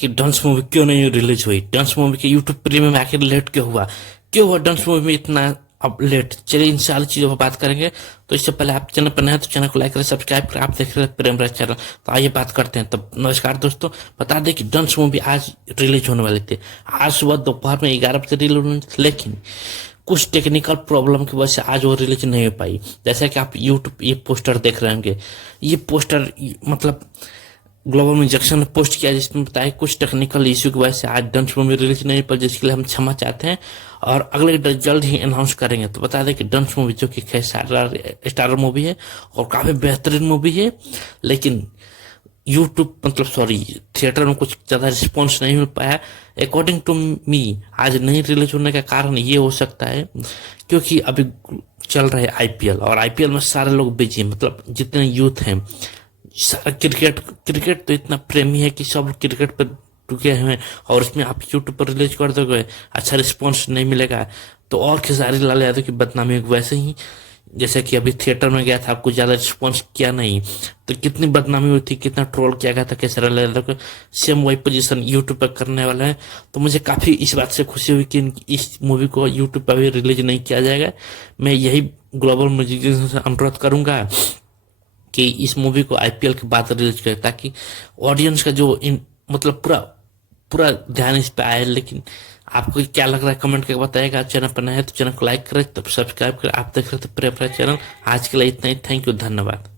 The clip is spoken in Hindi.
कि डंस मूवी क्यों नहीं रिलीज हुई, डंस मूवी के यूट्यूब प्रीमियम में आखिर लेट क्यों हुआ डंस मूवी में इतना अब लेट। चलिए इन सारी चीजों पर बात करेंगे। तो इससे पहले आप चैनल पर नए हैं तो चैनल को लाइक करें, सब्सक्राइब करें। आप देख रहे हैं प्रेम राज चैनल। तो आइए बात करते हैं। तो नमस्कार दोस्तों, बता दें कि डंस मूवी आज रिलीज होने वाली थी। आज सुबह दोपहर में 11 बजे रिलीज होनी थी, लेकिन कुछ टेक्निकल प्रॉब्लम की वजह से आज वो रिलीज नहीं हो पाई। जैसा कि आप यूट्यूब ये पोस्टर देख रहे होंगे, ये पोस्टर मतलब ग्लोबल इंजेक्शन ने पोस्ट किया, जिसमें बताया कुछ टेक्निकल इश्यू की वजह से आज डंस मूवी रिलीज नहीं पर, जिसके लिए हम क्षमा चाहते हैं और अगले जल्द ही अनाउंस करेंगे। तो बता दें कि डंस मूवी जो कि स्टारर मूवी है और काफी बेहतरीन मूवी है, लेकिन यूट्यूब मतलब सॉरी थिएटर में कुछ ज्यादा रिस्पॉन्स नहीं मिल पाया। अकॉर्डिंग टू मी आज नहीं रिलीज होने का कारण ये हो सकता है क्योंकि अभी चल रहे आईपीएल, और आईपीएल में सारे लोग बिजी हैं, मतलब जितने यूथ हैं सारा क्रिकेट तो इतना प्रेमी है कि सब क्रिकेट पर टुके हुए हैं। और उसमें आप यूट्यूब पर रिलीज कर दोगे, अच्छा रिस्पॉन्स नहीं मिलेगा तो और खेसारी लाल यादव की बदनामी होगी। वैसे ही जैसे कि अभी थिएटर में गया था, कुछ ज्यादा रिस्पॉन्स किया नहीं तो कितनी बदनामी हुई थी, कितना ट्रोल किया गया था खेसारी लाल यादव को। सेम वही पोजीशन यूट्यूब पर करने वाला है। तो मुझे काफी इस बात से खुशी हुई कि इस मूवी को यूट्यूब पर भी रिलीज नहीं किया जाएगा। मैं यही ग्लोबल म्यूजिक से अनुरोध करूंगा कि इस मूवी को आईपीएल के बाद रिलीज करें, ताकि ऑडियंस का जो मतलब पूरा पूरा ध्यान इस पे आए। लेकिन आपको क्या लग रहा है कमेंट करके बताइएगा। चैनल पर नया है तो चैनल को लाइक करें, तो सब्सक्राइब करें। आप देख रहे थे प्रेम चैनल। आज के लिए इतना ही। थैंक यू, धन्यवाद।